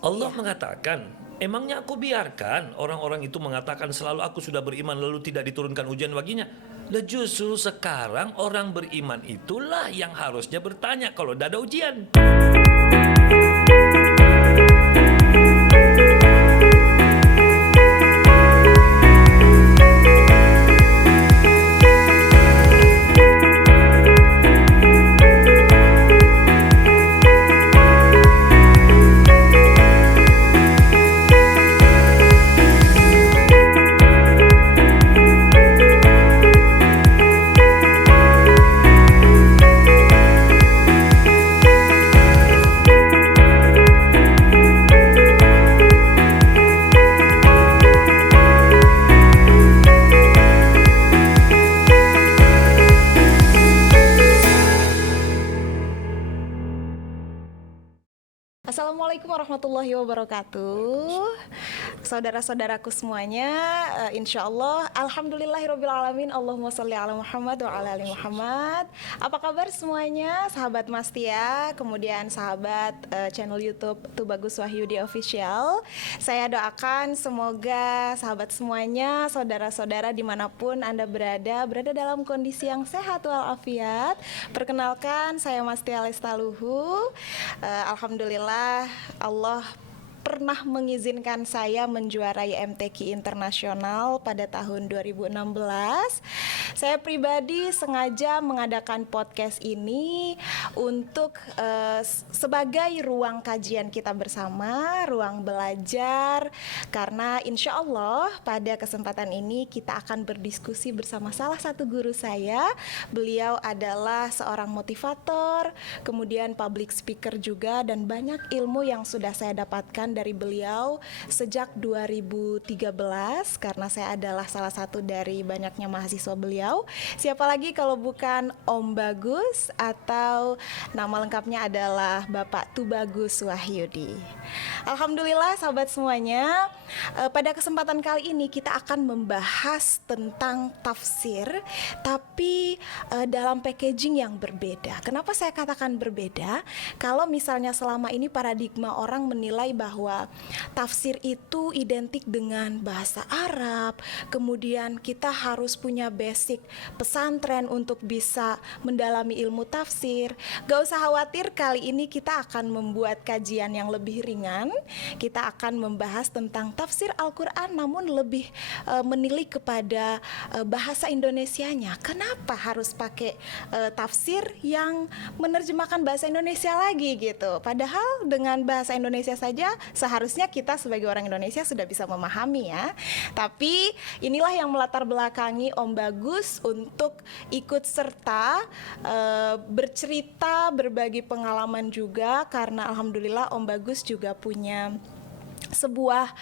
Allah Iya. mengatakan, emangnya aku biarkan orang-orang itu mengatakan selalu aku sudah beriman lalu tidak diturunkan ujian baginya? Lah justru sekarang orang beriman itulah yang harusnya bertanya kalau tidak ada ujian. Assalamualaikum warahmatullahi wabarakatuh. Saudara-saudaraku semuanya, insya Allah, alhamdulillahirobbilalamin. Allahumma sholli ala Muhammad wa ala ali Muhammad. Apa kabar semuanya, sahabat Mastia, kemudian sahabat channel YouTube Tubagus Wahyudi Official. Saya doakan semoga sahabat semuanya, saudara-saudara dimanapun Anda berada dalam kondisi yang sehat walafiat. Perkenalkan, saya Mastia Lestaluhu. Alhamdulillah Allah pernah mengizinkan saya menjuarai MTQ Internasional pada tahun 2016. Saya pribadi sengaja mengadakan podcast ini untuk sebagai ruang kajian kita bersama, ruang belajar, karena insya Allah pada kesempatan ini kita akan berdiskusi bersama salah satu guru saya. Beliau adalah seorang motivator, kemudian public speaker juga, dan banyak ilmu yang sudah saya dapatkan dari beliau sejak 2013 karena saya adalah salah satu dari banyaknya mahasiswa beliau. Siapa lagi kalau bukan Om Bagus, atau nama lengkapnya adalah Bapak Tubagus Wahyudi. Alhamdulillah sahabat semuanya, pada kesempatan kali ini kita akan membahas tentang tafsir, tapi dalam packaging yang berbeda. Kenapa saya katakan berbeda? Kalau misalnya selama ini paradigma orang menilai bahwa tafsir itu identik dengan bahasa Arab, kemudian kita harus punya basic pesantren untuk bisa mendalami ilmu tafsir. Gak usah khawatir, kali ini kita akan membuat kajian yang lebih ringan. Kita akan membahas tentang tafsir Al-Quran, namun lebih menilik kepada bahasa Indonesianya. Kenapa harus pakai tafsir yang menerjemahkan bahasa Indonesia lagi gitu? Padahal dengan bahasa Indonesia saja seharusnya kita sebagai orang Indonesia sudah bisa memahami ya. Tapi inilah yang melatar belakangi Om Bagus untuk ikut serta bercerita, berbagi pengalaman juga, karena alhamdulillah Om Bagus juga punya sebuah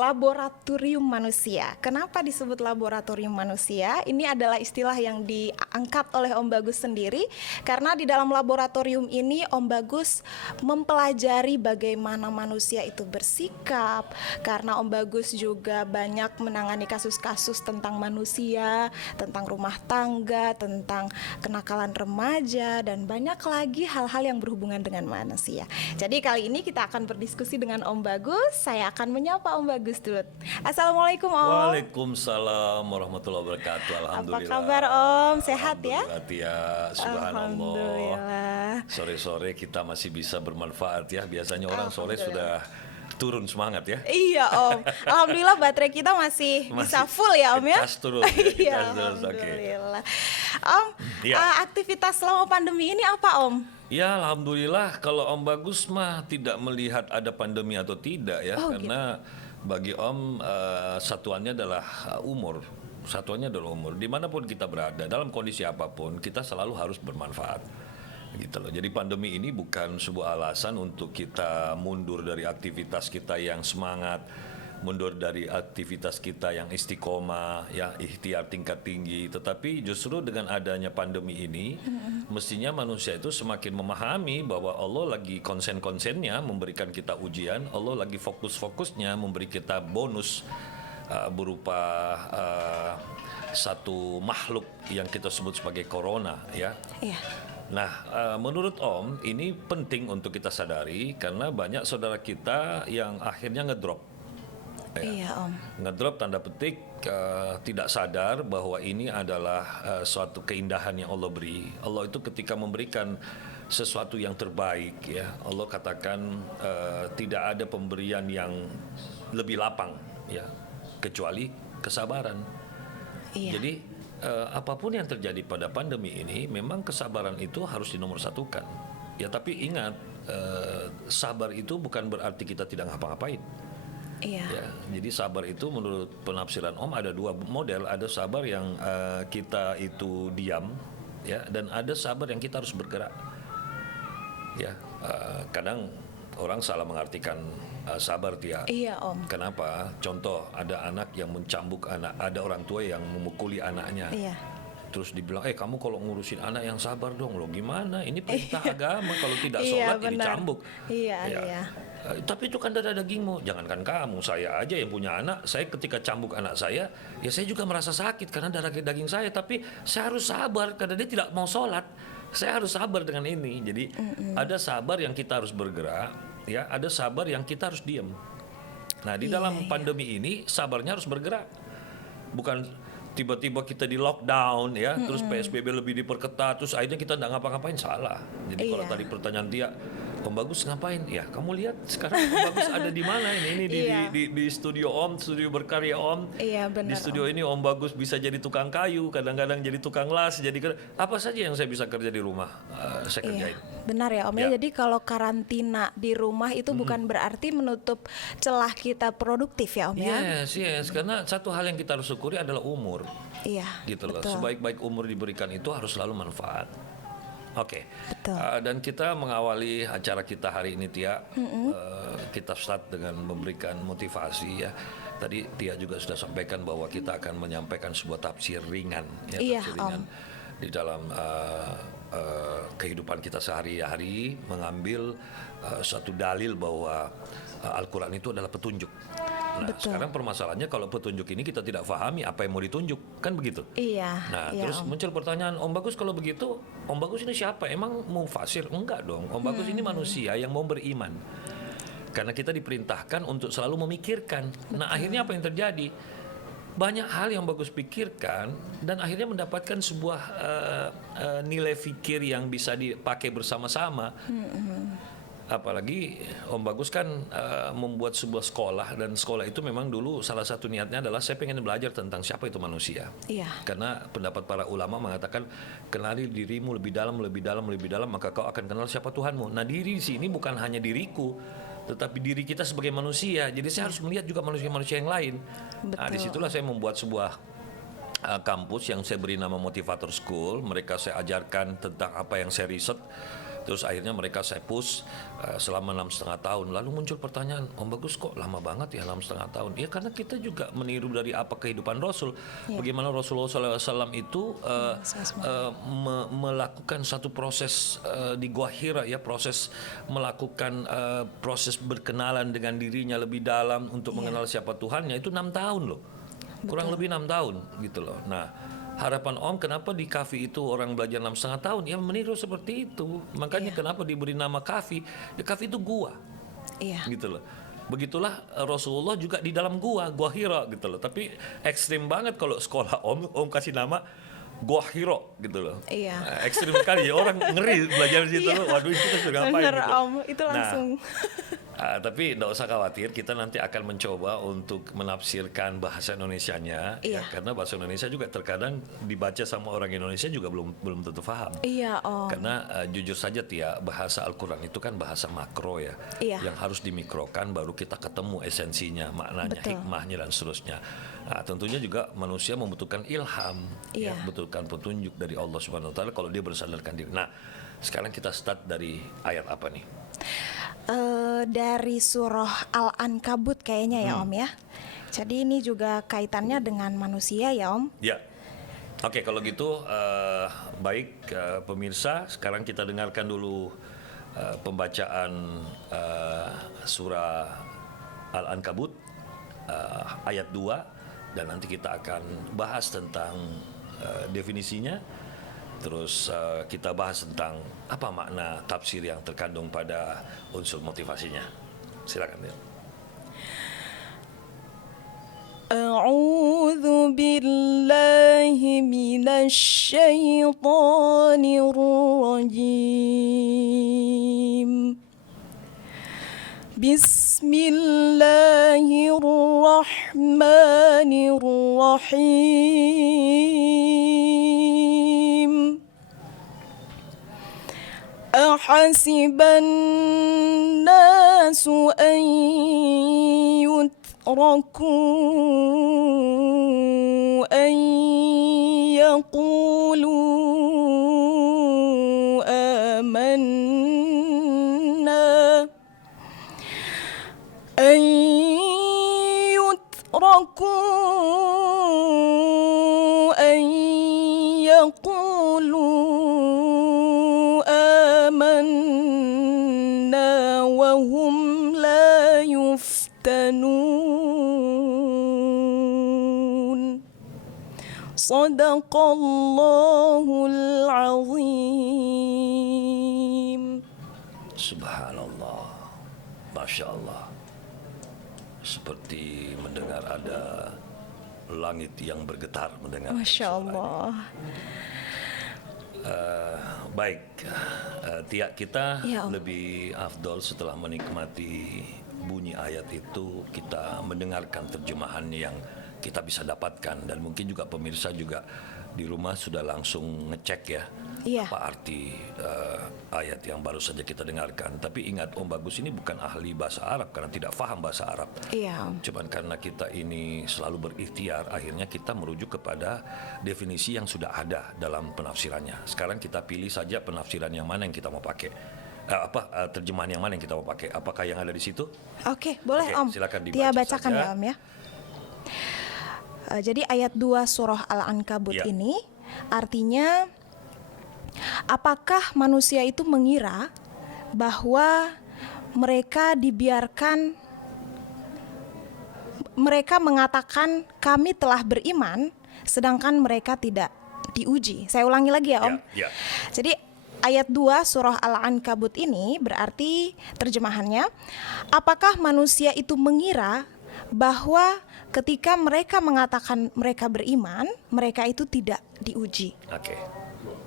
laboratorium manusia. Kenapa disebut laboratorium manusia? Ini adalah istilah yang diangkat oleh Om Bagus sendiri, karena di dalam laboratorium ini Om Bagus mempelajari bagaimana manusia itu bersikap, karena Om Bagus juga banyak menangani kasus-kasus tentang manusia, tentang rumah tangga, tentang kenakalan remaja, dan banyak lagi hal-hal yang berhubungan dengan manusia. Jadi kali ini kita akan berdiskusi dengan Om Bagus. Saya akan menyapa Om Bagus dulu. Assalamualaikum Om. Waalaikumsalam warahmatullahi wabarakatuh. Alhamdulillah. Apa kabar Om? Sehat ya? Ya, subhanallah. Alhamdulillah. Sore-sore kita masih bisa bermanfaat ya. Biasanya orang sore sudah turun semangat ya. Iya Om. Alhamdulillah baterai kita masih bisa full ya Om ya. Cas turun ya. Iya, Cas terus, oke. alhamdulillah. Om, Ya. aktivitas selama pandemi ini apa Om? Ya alhamdulillah, kalau Om Bagus mah tidak melihat ada pandemi atau tidak ya, karena bagi Om satuannya adalah umur. Satuannya adalah umur. Dimanapun kita berada, dalam kondisi apapun, kita selalu harus bermanfaat. Gitu loh. Jadi pandemi ini bukan sebuah alasan untuk kita mundur dari aktivitas kita yang semangat, mundur dari aktivitas kita yang istiqomah, ya ikhtiar tingkat tinggi. Tetapi justru dengan adanya pandemi ini, mestinya manusia itu semakin memahami bahwa Allah lagi konsen-konsennya memberikan kita ujian, Allah lagi fokus-fokusnya memberi kita bonus berupa satu makhluk yang kita sebut sebagai corona, ya. Iya. Nah, menurut Om, ini penting untuk kita sadari karena banyak saudara kita yang akhirnya ngedrop. Ya. Iya Om. Ngedrop tanda petik tidak sadar bahwa ini adalah suatu keindahan yang Allah beri. Allah itu ketika memberikan sesuatu yang terbaik, ya Allah katakan tidak ada pemberian yang lebih lapang, ya kecuali kesabaran. Iya. Jadi apapun yang terjadi pada pandemi ini, memang kesabaran itu harus dinomorsatukan. Ya tapi ingat, sabar itu bukan berarti kita tidak ngapa-ngapain. Iya. Ya, jadi sabar itu menurut penafsiran Om ada dua model, ada sabar yang kita itu diam, ya, dan ada sabar yang kita harus bergerak. Ya, kadang orang salah mengartikan sabar dia. Iya Om. Kenapa? Contoh, ada anak yang mencambuk anak, ada orang tua yang memukuli anaknya. Iya. Terus dibilang, kamu kalau ngurusin anak yang sabar dong, lo gimana? Ini perintah agama, kalau tidak Iya, sholat ini benar. cambuk. Iya, Ya. iya. Tapi itu kan darah dagingmu. Jangankan kamu, saya aja yang punya anak. Saya ketika cambuk anak saya, ya saya juga merasa sakit karena darah daging saya. Tapi saya harus sabar karena dia tidak mau sholat. Saya harus sabar dengan ini. Jadi ada sabar yang kita harus bergerak, ya. Ada sabar yang kita harus diam. Nah di dalam pandemi ini sabarnya harus bergerak. Bukan tiba-tiba kita di lockdown, ya, terus PSBB lebih diperketat, terus akhirnya kita nggak ngapa-ngapain, salah. Jadi kalau Iya. tadi pertanyaan dia, Om Bagus ngapain? Ya, kamu lihat sekarang Om Bagus ada di mana ini Iya. di studio Om, studio berkarya Om. Iya, benar, Di studio ini Om Bagus bisa jadi tukang kayu, kadang-kadang jadi tukang las, jadi apa saja yang saya bisa kerja di rumah, saya kerjain. Iya, benar ya Om ya. Ya. Jadi kalau karantina di rumah itu bukan berarti menutup celah kita produktif ya Om ya. Yes, karena satu hal yang kita harus syukuri adalah umur. Iya. Gitu loh. Betul. Sebaik-baik umur diberikan itu harus selalu manfaat. Oke. Betul. Dan kita mengawali acara kita hari ini, Tia. Kita start dengan memberikan motivasi, ya. Tadi Tia juga sudah sampaikan bahwa kita akan menyampaikan sebuah tafsir ringan, ya, Iya, tafsir ringan di dalam kehidupan kita sehari-hari, mengambil satu dalil bahwa Al-Quran itu adalah petunjuk. Nah, Betul. sekarang permasalahannya kalau petunjuk ini kita tidak pahami apa yang mau ditunjuk, kan begitu? Iya. Nah, iya, terus Om. muncul pertanyaan, Om Bagus kalau begitu, Om Bagus ini siapa? Emang mufasir? Enggak dong. Om Bagus ini manusia yang mau beriman. Karena kita diperintahkan untuk selalu memikirkan. Nah, akhirnya apa yang terjadi? Banyak hal yang Bagus pikirkan dan akhirnya mendapatkan sebuah nilai fikir yang bisa dipakai bersama-sama. Apalagi Om Bagus kan membuat sebuah sekolah, dan sekolah itu memang dulu salah satu niatnya adalah saya pengen belajar tentang siapa itu manusia. Iya. Karena pendapat para ulama mengatakan kenali dirimu lebih dalam, maka kau akan kenal siapa Tuhanmu. Nah, diri di sini bukan hanya diriku, tetapi diri kita sebagai manusia. Jadi saya harus melihat juga manusia-manusia yang lain. Nah, Betul. disitulah saya membuat sebuah kampus yang saya beri nama Motivator School. Mereka saya ajarkan tentang apa yang saya riset. Terus akhirnya mereka saya push selama 6,5 tahun. Lalu muncul pertanyaan, Om Bagus kok lama banget ya 6,5 tahun? Ya karena kita juga meniru dari apa kehidupan Rasul. Bagaimana Rasulullah SAW itu melakukan satu proses di Gua Hira, ya, proses melakukan proses berkenalan dengan dirinya lebih dalam untuk mengenal siapa Tuhannya, itu 6 tahun loh. Kurang lebih 6 tahun gitu loh. Nah, harapan Om kenapa di Kafi itu orang belajar 6,5 tahun? Ya meniru seperti itu. Makanya kenapa diberi nama Kafi? Ya Kafi itu gua. Iya. Gitu loh. Begitulah Rasulullah juga di dalam gua Hira gitu loh. Tapi ekstrim banget kalau sekolah Om kasih nama Gua Hiro gitu loh. Iya. Nah, ekstrim sekali ya, orang ngeri belajar di situ loh. Waduh, itu sudah ngapain Bener gitu. Om, itu langsung. Tapi tidak usah khawatir, kita nanti akan mencoba untuk menafsirkan bahasa Indonesianya, ya, karena bahasa Indonesia juga terkadang dibaca sama orang Indonesia juga belum tentu paham. Iya Om. Karena jujur saja Tia, bahasa Al-Quran itu kan bahasa makro ya, Iya. yang harus dimikrokan baru kita ketemu esensinya, maknanya, Betul. hikmahnya dan seterusnya. Nah, tentunya juga manusia membutuhkan ilham, ya, Iya. membutuhkan petunjuk dari Allah Subhanahu Wa Taala kalau dia bersadarkan diri. Nah, sekarang kita start dari ayat apa nih? Dari surah Al-Ankabut kayaknya ya Om ya. Jadi ini juga kaitannya dengan manusia ya Om. Ya, oke, kalau gitu baik pemirsa, sekarang kita dengarkan dulu pembacaan surah Al-Ankabut ayat 2, dan nanti kita akan bahas tentang definisinya Terus kita bahas tentang apa makna tafsir yang terkandung pada unsur motivasinya. Silakan ya. A'udzu billahi minasy syaithanir rajim. Bismillahirrahmanirrahim. Ahasiban nasu an yutraku an yaqulu amanna أن يتركوا أن يقولوا آمنا وهم لا يفتنون صدق الله العظيم. Subhanallah, Masya Allah. Seperti mendengar ada langit yang bergetar mendengar. Masya Allah. Baik, Tia, kita Ya Allah. lebih afdol setelah menikmati bunyi ayat itu, kita mendengarkan terjemahan yang kita bisa dapatkan, dan mungkin juga pemirsa juga di rumah sudah langsung ngecek ya. Iya. Apa arti ayat yang baru saja kita dengarkan. Tapi ingat, Om Bagus ini bukan ahli bahasa Arab karena tidak paham bahasa Arab. Iya. Cuman karena kita ini selalu berikhtiar, akhirnya kita merujuk kepada definisi yang sudah ada dalam penafsirannya. Sekarang kita pilih saja penafsiran yang mana yang kita mau pakai. Terjemahan yang mana yang kita mau pakai? Apakah yang ada di situ? Oke, boleh Oke, Om. silakan dibaca Tia bacakan saja. ya Om ya. Jadi ayat 2 surah Al-Ankabut Ya. ini artinya, apakah manusia itu mengira bahwa mereka dibiarkan, mereka mengatakan kami telah beriman sedangkan mereka tidak diuji. Saya ulangi lagi ya Om. Ya. Jadi ayat 2 surah Al-Ankabut ini berarti terjemahannya, apakah manusia itu mengira bahwa ketika mereka mengatakan mereka beriman, mereka itu tidak diuji. Oke.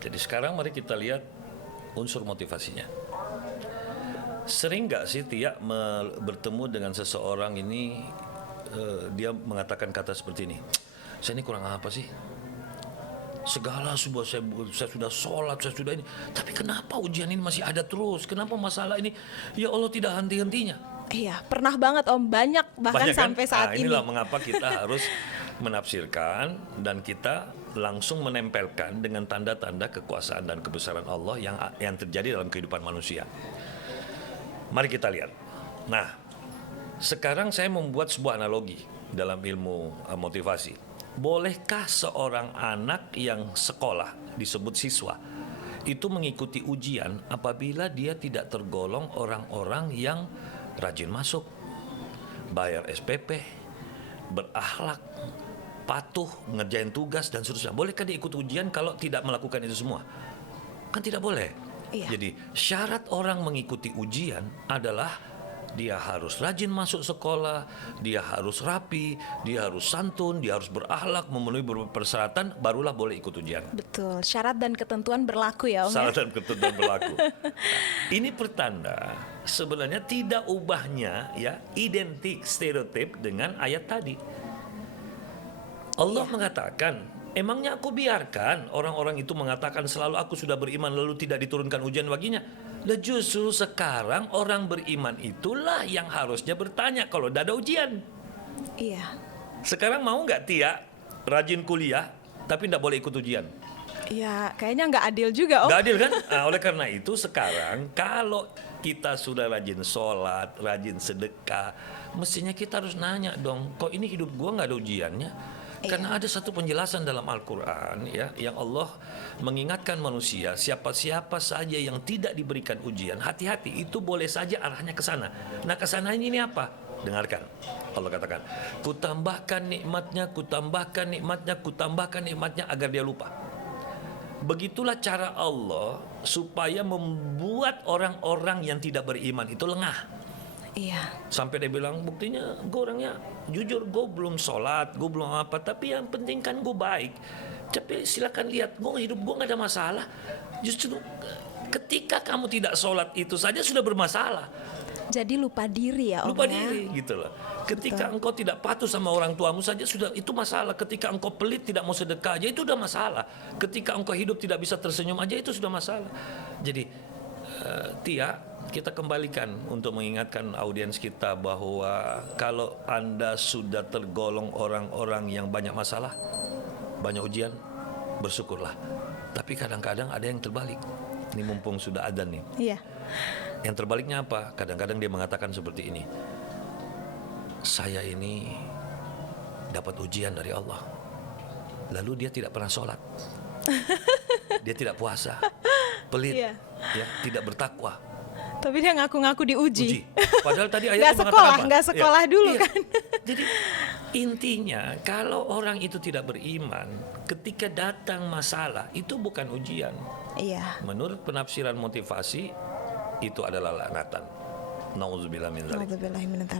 Jadi sekarang mari kita lihat unsur motivasinya. Sering nggak sih Tia bertemu dengan seseorang ini, dia mengatakan kata seperti ini, saya ini kurang apa sih? Segala sebuah saya sudah sholat, saya sudah ini, tapi kenapa ujian ini masih ada terus? Kenapa masalah ini, ya Allah, tidak henti-hentinya? Iya, pernah banget Om, banyak bahkan Banyak kan? sampai saat ini. Inilah mengapa kita harus menafsirkan dan kita langsung menempelkan dengan tanda-tanda kekuasaan dan kebesaran Allah yang terjadi dalam kehidupan manusia. Mari kita lihat. Nah, sekarang saya membuat sebuah analogi dalam ilmu motivasi. Bolehkah seorang anak yang sekolah, disebut siswa, itu mengikuti ujian apabila dia tidak tergolong orang-orang yang rajin masuk, bayar SPP, berakhlak, patuh, ngerjain tugas, dan seterusnya? Bolehkah dia ikut ujian kalau tidak melakukan itu semua? Kan tidak boleh. Iya. Jadi syarat orang mengikuti ujian adalah dia harus rajin masuk sekolah, dia harus rapi, dia harus santun, dia harus berakhlak, memenuhi beberapa persyaratan, barulah boleh ikut ujian. Betul, syarat dan ketentuan berlaku ya Om. Syarat dan ketentuan berlaku. Nah, ini pertanda sebenarnya tidak ubahnya ya identik stereotip dengan ayat tadi. Allah mengatakan, emangnya aku biarkan orang-orang itu mengatakan selalu aku sudah beriman lalu tidak diturunkan ujian baginya? Lah justru sekarang orang beriman itulah yang harusnya bertanya kalau tidak ada ujian. Iya. Sekarang mau nggak Tia rajin kuliah tapi tidak boleh ikut ujian? Ya, kayaknya nggak adil juga Om. Nggak adil kan? Nah, oleh karena itu sekarang kalau kita sudah rajin sholat, rajin sedekah, mestinya kita harus nanya dong, kok ini hidup gua nggak ada ujiannya? Karena ada satu penjelasan dalam Al-Quran ya, yang Allah mengingatkan manusia, siapa-siapa saja yang tidak diberikan ujian, hati-hati, itu boleh saja arahnya ke sana. Nah, ke sana ini apa? Dengarkan. Allah katakan, kutambahkan nikmatnya, kutambahkan nikmatnya, kutambahkan nikmatnya agar dia lupa. Begitulah cara Allah supaya membuat orang-orang yang tidak beriman itu lengah. Iya. Sampai dia bilang, buktinya gue orangnya jujur, gue belum sholat, gue belum apa, tapi yang penting kan gue baik. Tapi silakan lihat, hidup gue gak ada masalah. Justru ketika kamu tidak sholat itu saja sudah bermasalah. Jadi lupa diri ya Om Lupa ya. diri gitu loh. Ketika engkau tidak patuh sama orang tuamu saja sudah itu masalah. Ketika engkau pelit tidak mau sedekah aja itu udah masalah. Ketika engkau hidup tidak bisa tersenyum aja itu sudah masalah. Jadi Tia, kita kembalikan untuk mengingatkan audiens kita bahwa kalau Anda sudah tergolong orang-orang yang banyak masalah, banyak ujian, bersyukurlah. Tapi kadang-kadang ada yang terbalik. Ini mumpung sudah adzan nih. Iya. Yang terbaliknya apa? Kadang-kadang dia mengatakan seperti ini. Saya ini dapat ujian dari Allah. Lalu dia tidak pernah sholat. Dia tidak puasa. Pelit. Iya. Ya, tidak bertakwa. Tapi dia ngaku-ngaku diuji. Padahal tadi ayatnya Nggak mengatakan sekolah, apa? nggak sekolah dulu kan. Jadi intinya kalau orang itu tidak beriman, ketika datang masalah itu bukan ujian. Iya. Menurut penafsiran motivasi itu adalah laknatan. Nauzubillah min dzalik. Nauzubillahi minadzalik.